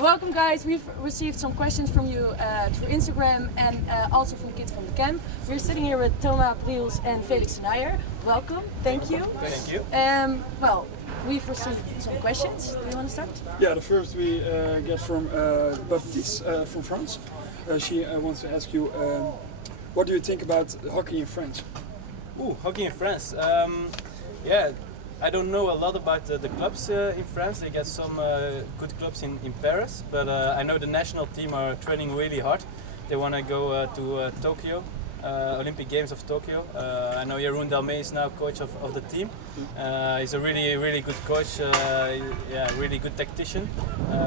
Welcome guys, we've received some questions from you through Instagram and also from kids from the camp. We're sitting here with Thomas, Briels and Félix Denayer. Welcome, thank you. Thank you. Well, we've received some questions. Do you want to start? Yeah, the first we get from Baptiste from France. She wants to ask you, what do you think about hockey in France? Ooh, hockey in France. Yeah, I don't know a lot about the clubs in France. They got some good clubs in Paris, but I know the national team are training really hard. They want to go to Tokyo, Olympic Games of Tokyo. I know Jeroen Delmee is now coach of the team. He's a really good coach, yeah, really good tactician.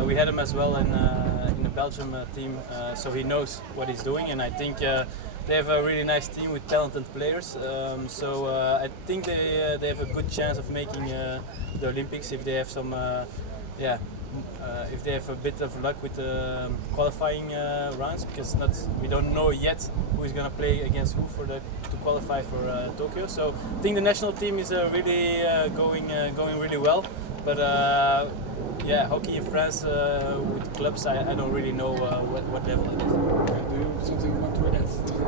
We had him as well in the Belgium team, so he knows what he's doing, and I think they have a really nice team with talented players. So I think they have a good chance of making the Olympics if they have some, yeah. If they have a bit of luck with the qualifying rounds, because we don't know yet who is going to play against who to qualify for Tokyo. So I think the national team is really going really well. But yeah, hockey in France with clubs, I don't really know what level it is. Do you have something you want to add?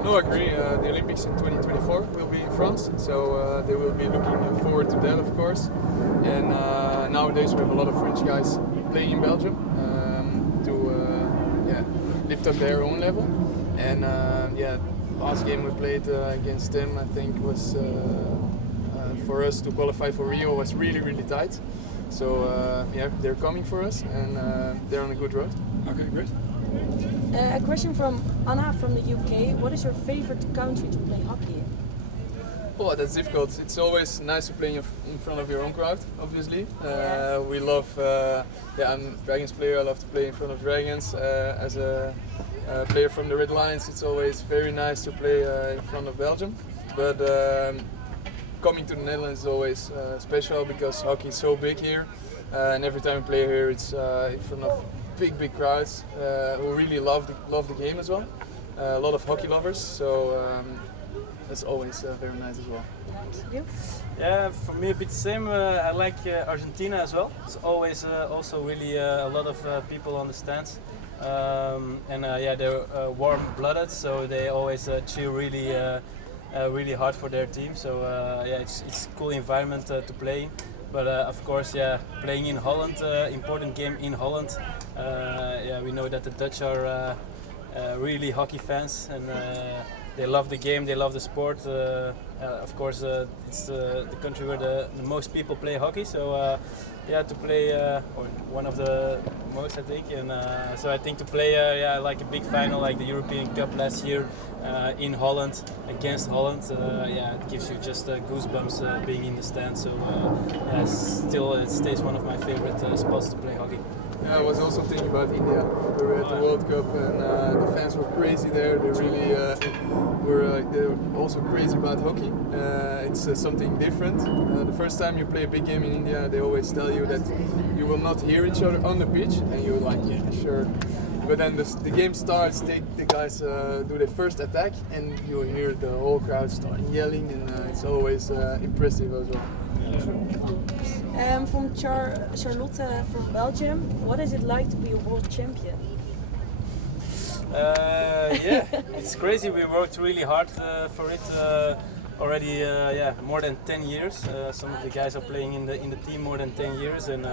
No, I agree. The Olympics in 2024 will be in France, so they will be looking forward to that, of course. And nowadays we have a lot of French guys playing in Belgium to yeah, lift up their own level. And yeah, last game we played against them, I think, was for us to qualify for Rio was really tight. So yeah, they're coming for us, and they're on a good road. Okay, great. A question from Anna from the UK. What is your favorite country to play hockey in? Oh, that's difficult. It's always nice to play in front of your own crowd, obviously. We love, yeah, I'm a Dragons player, I love to play in front of Dragons. As a player from the Red Lions, it's always very nice to play in front of Belgium. But coming to the Netherlands is always special because hockey is so big here. And every time we play here, it's in front of big crowds who really love the game as well. A lot of hockey lovers, so that's always very nice as well. You? Yeah, for me a bit the same. I like Argentina as well. It's always also really a lot of people on the stands. And yeah, they're warm-blooded, so they always cheer really hard for their team. So yeah, it's a cool environment to play in. But of course, yeah, playing in Holland, important game in Holland. Yeah, we know that the Dutch are really hockey fans, and they love the game, they love the sport. Of course, it's the country where the most people play hockey. So yeah, to play, or one of the most, I think. And so I think to play, yeah, like a big final, like the European Cup last year in Holland against Holland. Yeah, it gives you just goosebumps being in the stand. So yeah, still, it stays one of my favorite spots to play hockey. Yeah, I was also thinking about India. We were at the World Cup, and the fans were crazy there. They really they were also crazy about hockey. It's something different. The first time you play a big game in India, they always tell you that you will not hear each other on the pitch, and you're like, yeah, sure. But then the game starts, the guys do their first attack, and you hear the whole crowd start yelling, and it's always impressive as well. From Charlotte from Belgium, what is it like to be a world champion? Yeah, it's crazy. We worked really hard for it already. Yeah, more than 10 years. Some of the guys are playing in the team more than 10 years, and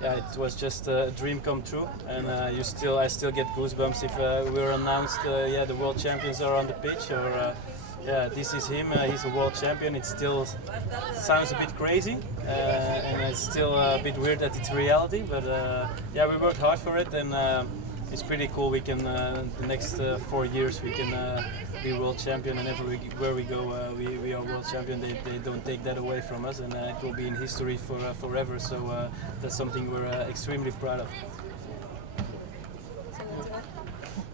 yeah, it was just a dream come true. And I still get goosebumps if we were announced. Yeah, the world champions are on the pitch, or yeah, this is him. He's a world champion. It still sounds a bit crazy, and it's still a bit weird that it's reality. But yeah, we worked hard for it, and it's pretty cool. We can the next 4 years we can be world champion, and where we go, we are world champion. They don't take that away from us, and it will be in history for forever. So that's something we're extremely proud of.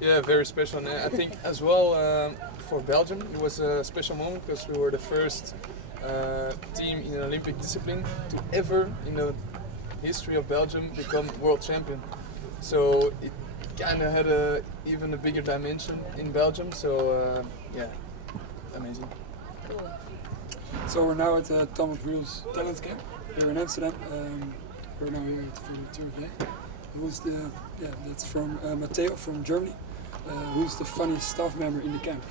Yeah, very special. And I think as well for Belgium, it was a special moment because we were the first team in an Olympic discipline to ever, in the history of Belgium, become world champion. So it kind of had even a bigger dimension in Belgium. So yeah, amazing. Cool. So we're now at Thomas Briels talent camp here in Amsterdam. We're now here for the third day. who's the that's from Matteo from Germany. Who's the funniest staff member in the camp?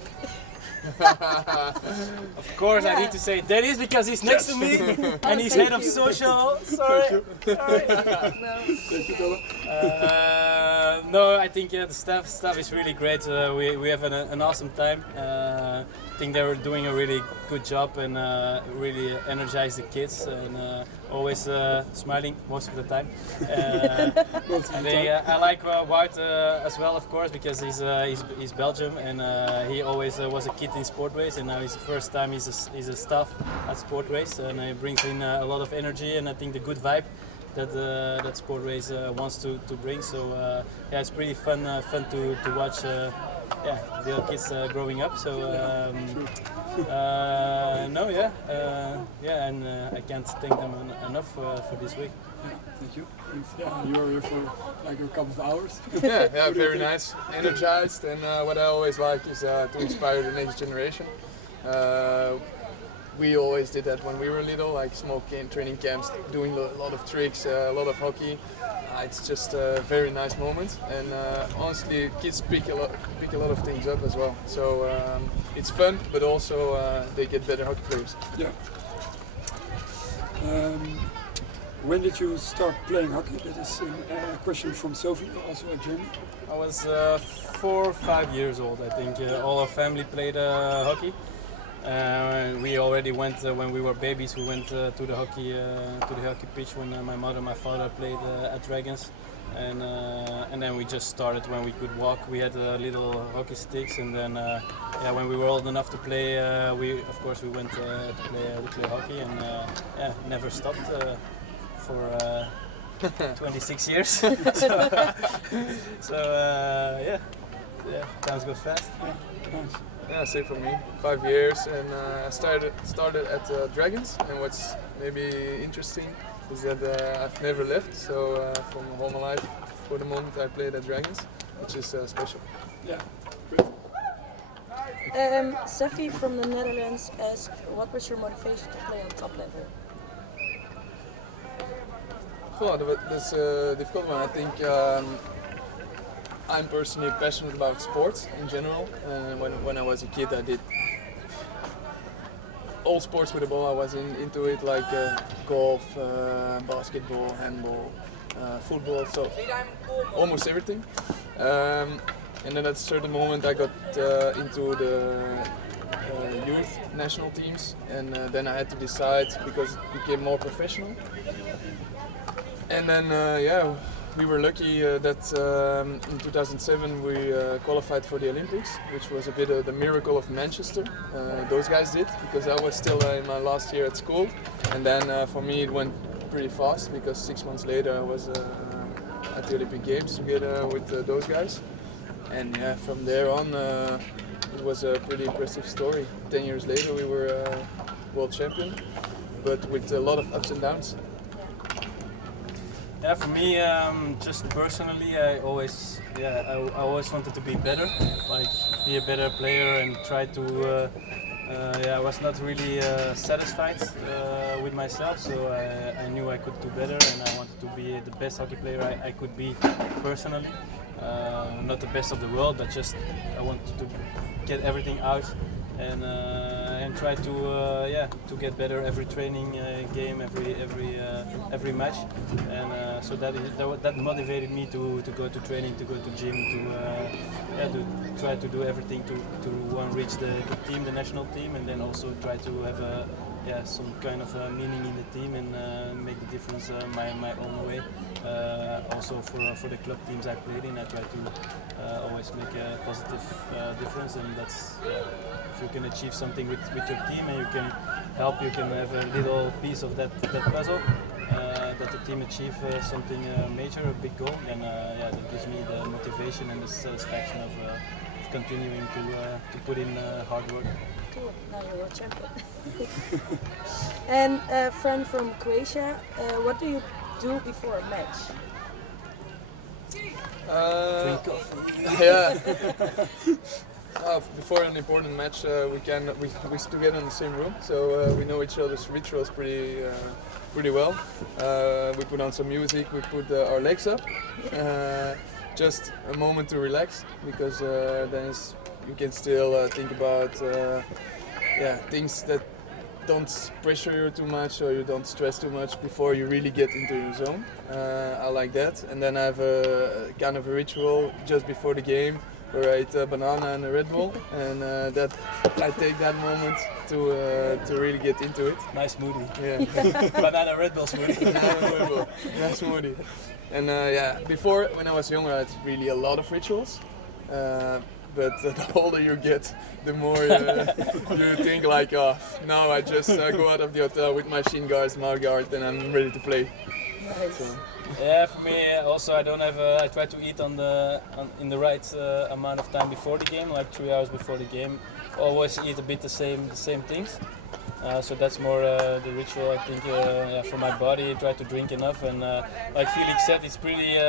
Of course, I need to say that is because he's next to me and he's head of social. Sorry. Thank you, Dolle. No, I think the staff is really great. We have an awesome time. I think they were doing a really good job and really energize the kids and always smiling most of the time. I like Wout as well, of course, because he's Belgium and he always was a kid in SportWays, and now it's the first time he's a staff at SportWays, and he brings in a lot of energy and I think the good vibe that SportWays wants to bring. So yeah, it's pretty fun to watch. The other kids growing up. So and I can't thank them enough for this week. Thank you. And, you're here for like a couple of hours. yeah, very nice, energized, and what I always like is to inspire the next generation. We always did that when we were little, like small training camps, doing a lot of tricks, a lot of hockey. It's just a very nice moment, and honestly, kids pick a lot of things up as well. So it's fun, but also they get better hockey players. Yeah. When did you start playing hockey? That is a question from Sophie, also at Germany. I was 4 or 5 years old, I think. All our family played hockey. We already went when we were babies. We went to the hockey pitch when my mother and my father played at Dragons, and then we just started when we could walk. We had little hockey sticks, and then when we were old enough to play, we went to play hockey, and never stopped for 26 years. so times goes fast. Nice. Yeah, same for me. 5 years, and I started at Dragons. And what's maybe interesting is that I've never left. So from all my life, for the moment, I played at Dragons, which is special. Yeah. Sophie from the Netherlands asked, what was your motivation to play on top level? Well, that's a difficult one. I think I'm personally passionate about sports in general. When I was a kid, I did all sports with the ball. I was into it, like golf, basketball, handball, football, so almost everything. And then at a certain moment, I got into the youth national teams, and then I had to decide because it became more professional. And then we were lucky that in 2007 we qualified for the Olympics, which was a bit of the miracle of Manchester. Those guys did, because I was still in my last year at school. And then for me it went pretty fast, because 6 months later I was at the Olympic Games together with those guys. And yeah, from there on it was a pretty impressive story. 10 years later we were world champion, but with a lot of ups and downs. Yeah, for me, just personally, I always wanted to be better, like be a better player and try to. I was not really satisfied with myself, so I knew I could do better, and I wanted to be the best hockey player I could be personally. Not the best of the world, but just I wanted to get everything out and try to get better every training game, every match, and so that motivated me to go to training, to go to gym, to try to do everything to reach the team, the national team, and then also try to have some kind of meaning in the team and make the difference my own way. Also for the club teams I played in, I try to always make a positive difference, and that's if you can achieve something with your team and you can help, you can have a little piece of that puzzle, that the team achieve something major, a big goal, then that gives me the motivation and the satisfaction of continuing to put in hard work. Cool, now you're world champion. And a friend from Croatia, what do you do before a match? Drink coffee. Yeah. Before an important match, we together in the same room, so we know each other's rituals pretty well. We put on some music, we put our legs up. Just a moment to relax, because then you can still think about things that don't pressure you too much, or you don't stress too much before you really get into your zone. I like that. And then I have a kind of a ritual just before the game where I eat a banana and a Red Bull, and that I take that moment to really get into it. Nice smoothie. Yeah. Banana Red Bull smoothie. Banana Red Bull. Nice smoothie. And before, when I was younger, I had really a lot of rituals. But the older you get, the more you think like, oh, now I just go out of the hotel with my shin guards, mouth guard, and I'm ready to play. Nice. So. Yeah, for me also I don't have. I try to eat in the right amount of time before the game, like 3 hours before the game. Always eat a bit the same things. So that's more the ritual, I think, for my body. Try to drink enough, and like Félix said, it's pretty.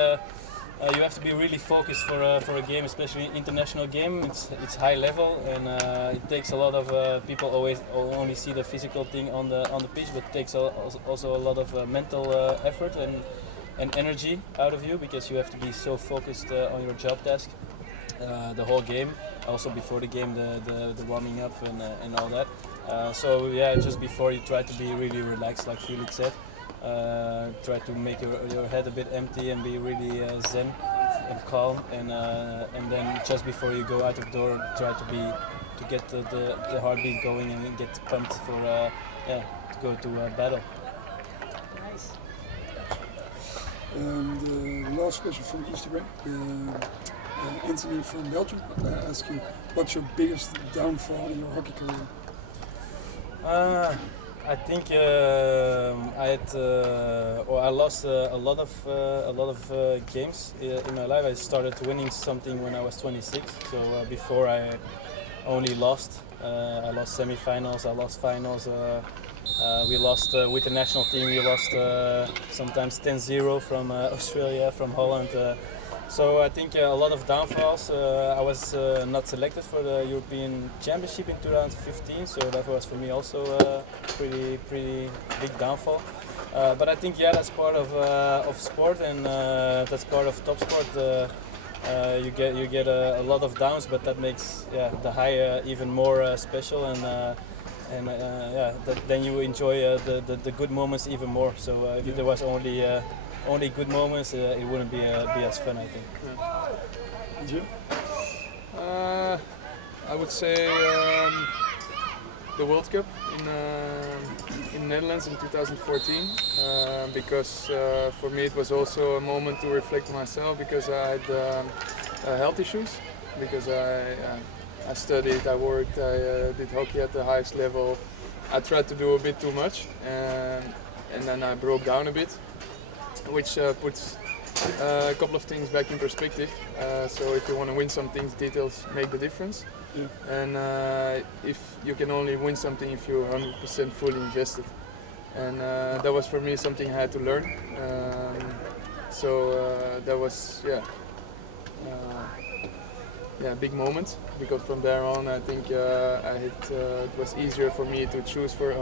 You have to be really focused for a game, especially international game. It's high level, and it takes a lot of people always only see the physical thing on the pitch, but it takes also a lot of mental effort and energy out of you, because you have to be so focused on your job task the whole game. Also before the game, the warming up and all that. So yeah, just before you try to be really relaxed, like Félix said. Try to make your head a bit empty and be really zen and calm, and then just before you go out of the door, try to get the heartbeat going and get pumped for to go to battle. Nice. The last question from Instagram. Anthony from Belgium asks you, what's your biggest downfall in your hockey career? I think I lost a lot of games in my life. I started winning something when I was 26. So before I only lost. I lost semi-finals. I lost finals. We lost with the national team. We lost sometimes 10-0 from Australia, from Holland. So I think a lot of downfalls. I was not selected for the European Championship in 2015, so that was for me also a pretty big downfall. But I think that's part of sport, and that's part of top sport. You get a lot of downs, but that makes the high even more special, and then you enjoy the good moments even more. So if there was only good moments, it wouldn't be as fun, I think. And you? I would say the World Cup in Netherlands in 2014, because for me it was also a moment to reflect on myself, because I had health issues, because I studied, I worked, I did hockey at the highest level. I tried to do a bit too much, and then I broke down a bit, which puts a couple of things back in perspective. So if you want to win some things, details make the difference. Yeah. And if you can only win something if you're 100% fully invested. And that was for me something I had to learn. So that was a big moment, because from there on I think it was easier for me to choose for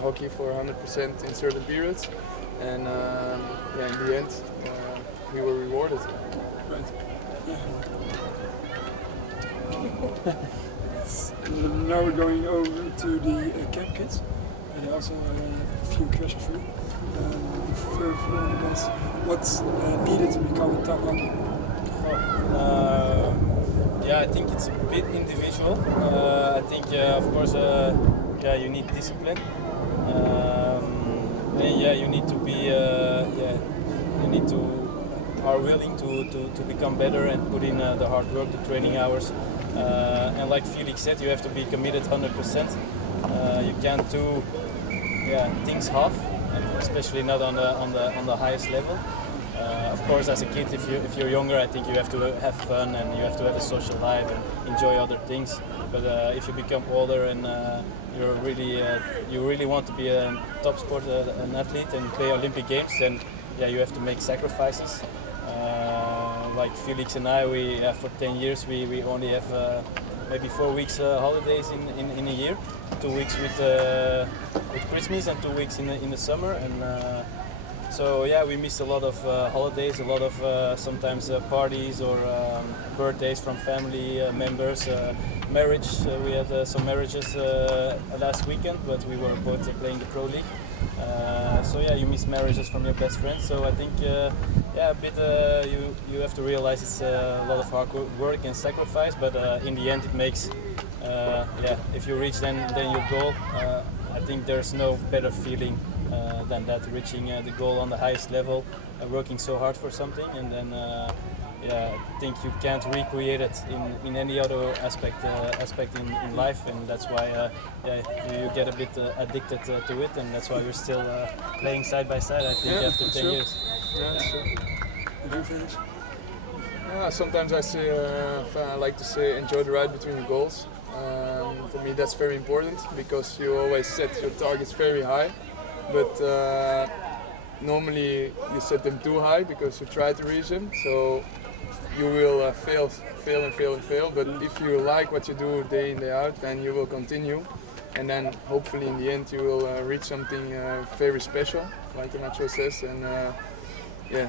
hockey for 100% in certain periods. And in the end, we were rewarded. Right. Now we're going over to the camp kids. And I also have a few questions for you. The first one was, what's needed to become a top hockey? I think it's a bit individual. I think, of course, you need discipline. You need to be, are willing to become better and put in the hard work, the training hours. And like Félix said, you have to be committed 100%. You can't do things half, especially not on the highest level. Of course, as a kid, if you're younger, I think you have to have fun and you have to have a social life and enjoy other things. But if you become older and you really want to be a top sport, an athlete, and play Olympic Games, then you have to make sacrifices, like Félix and I, we for 10 years we only have maybe 4 weeks holidays in a year, 2 weeks with Christmas and 2 weeks in the summer, and so yeah, we miss a lot of holidays, a lot of sometimes parties or birthdays from family members, marriage. We had some marriages last weekend, but we were both playing the Pro League. So yeah, you miss marriages from your best friends. So I think yeah, a bit you have to realize it's a lot of hard work and sacrifice, but in the end it makes yeah, if you reach then your goal. I think there's no better feeling than that, reaching the goal on the highest level, working so hard for something, and then yeah, I think you can't recreate it in any other aspect in life, and that's why yeah, you get a bit addicted to it, and that's why we're still playing side by side, I think, Yeah, after 10 true. years. Yeah, that's true. And you finish? Yeah, sometimes I say, I like to say, enjoy the ride between your goals. For me, that's very important because you always set your targets very high, but normally you set them too high because you try to reach them. So you will fail. But if you like what you do day in day out, then you will continue, and then hopefully in the end you will reach something very special, like the Nacho says, and yeah.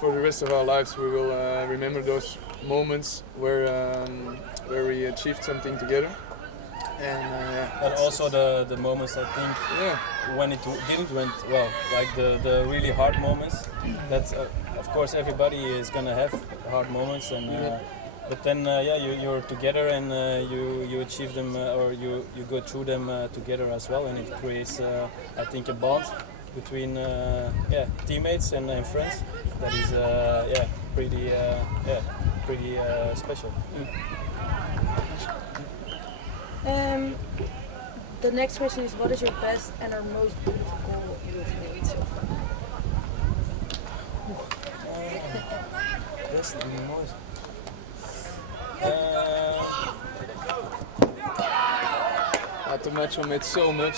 For the rest of our lives, we will remember those moments where we achieved something together. And But also the moments, I think, yeah, when it didn't went well, like the really hard moments. That's of course everybody is gonna have hard moments, and but then yeah, you're together and you achieve them or you go through them together as well, and it creates I think a bond between yeah, teammates and friends that is yeah, pretty special. The next question is, what is your best and our most beautiful goal you've made so far? Best and most. to Nacho made so many.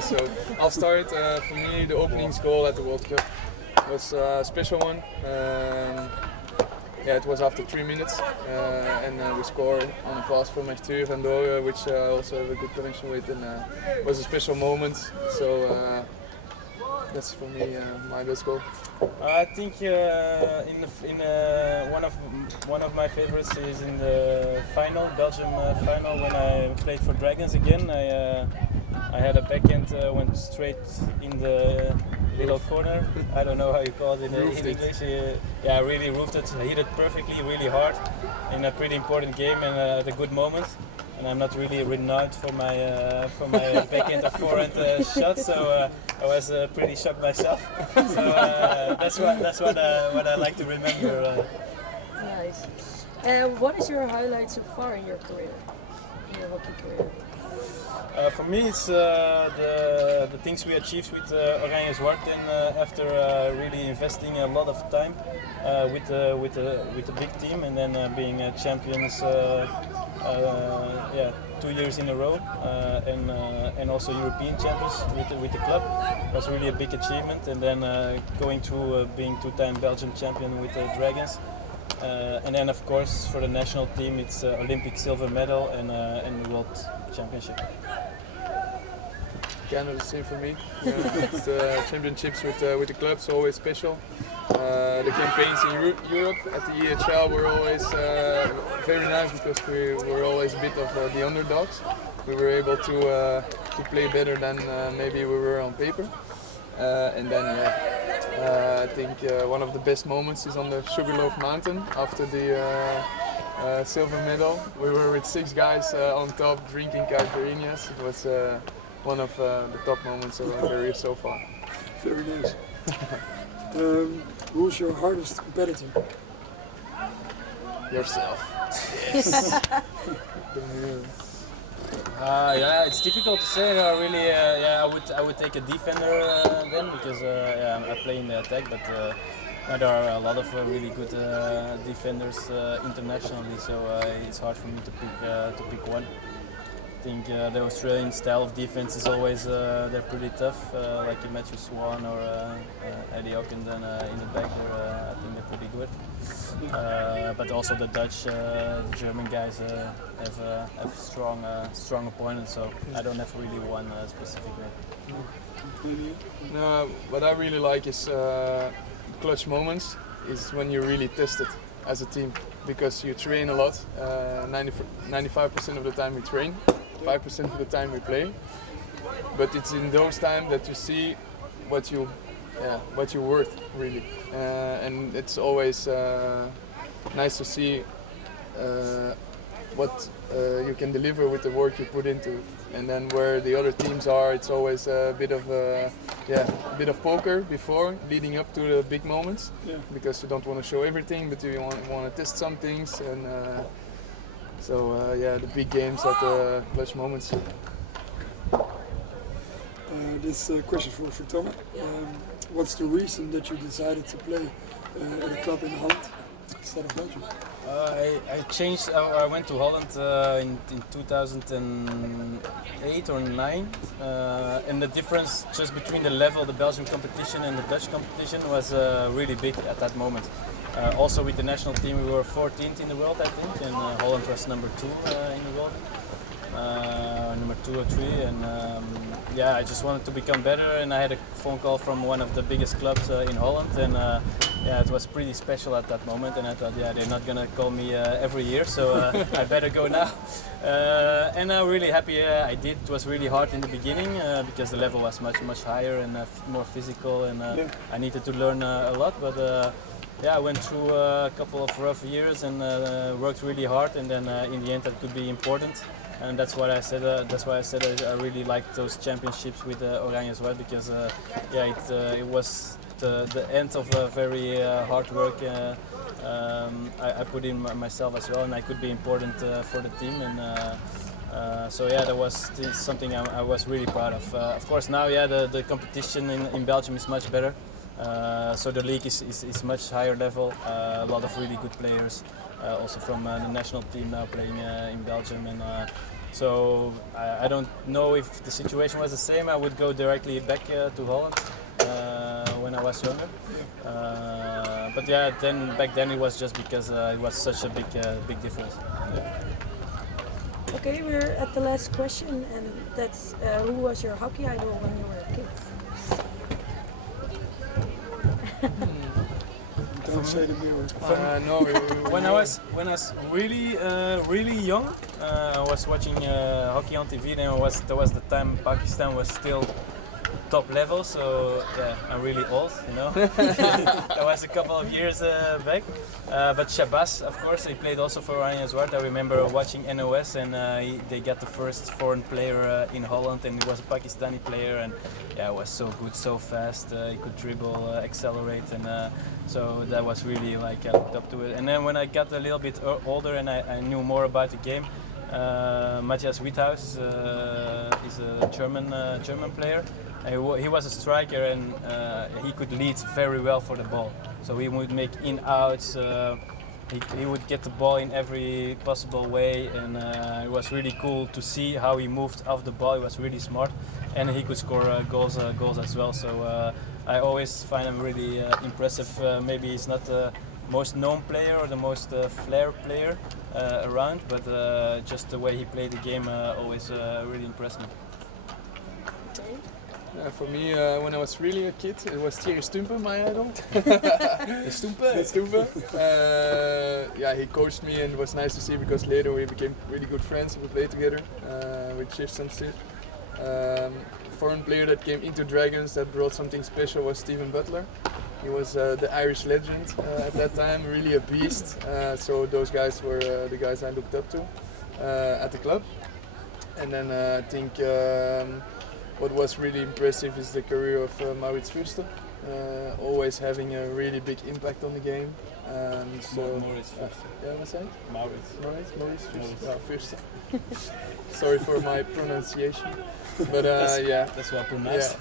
So I'll start. For me, the opening goal at the World Cup was a special one. Yeah, it was after 3 minutes, and we scored on a pass from Arthur and Dore, which I also have a good connection with, and it was a special moment. So that's for me my best goal. I think one of my favorites is in the final, Belgium final, when I played for Dragons again. I had a backhand went straight in the little corner. I don't know how you call it in English. Yeah, I really roofed it, hit it perfectly, really hard, in a pretty important game and at a good moment. And I'm not really renowned for my backhand or forehand shots, so I was pretty shocked myself. So that's what I like to remember. Nice. What is your highlight so far in your career, in your hockey career? For me, it's the things we achieved with Oranje Zwart, and after really investing a lot of time with the big team, and then being champions. Yeah, 2 years in a row, and also European champions with the club was really a big achievement. And then going through being two-time Belgian champion with the Dragons, and then of course for the national team it's Olympic silver medal and World Championship. Kind of the same for me. It's, championships with the club's always special. The campaigns in Europe at the EHL were always very nice because we were always a bit of the underdogs. We were able to play better than maybe we were on paper. And then I think one of the best moments is on the Sugarloaf Mountain after the silver medal. We were with 6 guys on top drinking caipirinhas. It was one of the top moments of my career so far. Very nice. Who's your hardest competitor? Yourself. Yes. Yeah, it's difficult to say. Really, yeah, I would take a defender then because yeah, I play in the attack, but there are a lot of really good defenders internationally, so it's hard for me to pick one. think the Australian style of defense is always they're pretty tough. Like Matthew Swan or Eddie Ockenden in the back, I think they're pretty good. But also the Dutch, the German guys have strong opponents. So I don't have really one specifically. No, what I really like is clutch moments. Is when you're really tested as a team, because you train a lot. 95% of the time we train, 5% of the time we play. But it's in those times that you see what you're worth really, and it's always nice to see what you can deliver with the work you put into it. And then where the other teams are, it's always a bit of poker before leading up to the big moments, because you don't want to show everything, but you want to test some things, and the big games are the clutch moments. This question for Thomas. What's the reason that you decided to play at a club in Holland instead of Belgium? I changed. I went to Holland in 2008 or 9, and the difference just between the level of the Belgian competition and the Dutch competition was really big at that moment. Also with the national team, we were 14th in the world, I think, and Holland was number 2 in the world, number 2 or 3, and I just wanted to become better. And I had a phone call from one of the biggest clubs in Holland, and it was pretty special at that moment. And I thought, they're not gonna call me every year, so I better go now. And I'm really happy I did. It was really hard in the beginning because the level was much higher and more physical, and I needed to learn a lot. But I went through a couple of rough years and worked really hard, and then in the end that could be important. And that's what I said. That's why I said I really liked those championships with Oranje as well, because it was the end of very hard work. I put in myself as well, and I could be important for the team. And that was something I was really proud of. Of course, now the competition in Belgium is much better. So the league is much higher level. A lot of really good players, also from the national team now playing in Belgium. And so I don't know if the situation was the same. I would go directly back to Holland when I was younger. But then back then it was just because it was such a big difference. Okay, we're at the last question, and that's who was your hockey idol when you were a kid? Don't say the mirror. When I was really young, I was watching hockey on TV. Then there was the time Pakistan was still top level, so I'm really old, you know. That was a couple of years back. But Shabazz, of course, he played also for Oranje as well. I remember watching NOS, and they got the first foreign player in Holland, and it was a Pakistani player, and it was so good, so fast. He could dribble, accelerate, and so that was really like I looked up to it. And then when I got a little bit older and I knew more about the game, Matthias Wiethuis is a German player. He was a striker, and he could lead very well for the ball. So he would make in-outs. He would get the ball in every possible way, and it was really cool to see how he moved off the ball. He was really smart, and he could score goals as well. So I always find him really impressive. Maybe he's not the most known player or the most flair player around, but just the way he played the game always really impressed me. For me, when I was really a kid, it was Thierry Stumpe, my idol. Stumpe. He coached me, and it was nice to see, because later we became really good friends. We played together with shifts and stuff. Foreign player that came into Dragons that brought something special was Steven Butler. He was the Irish legend at that time, really a beast. So those guys were the guys I looked up to at the club. And then I think what was really impressive is the career of Maurits Fürster, always having a really big impact on the game. Maurits Fürster. What's that? Maurits Fürster. Sorry for my pronunciation, but that's well pronounced.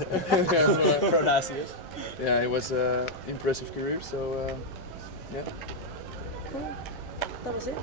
Pronunciation. It was an impressive career. So Cool. That was it.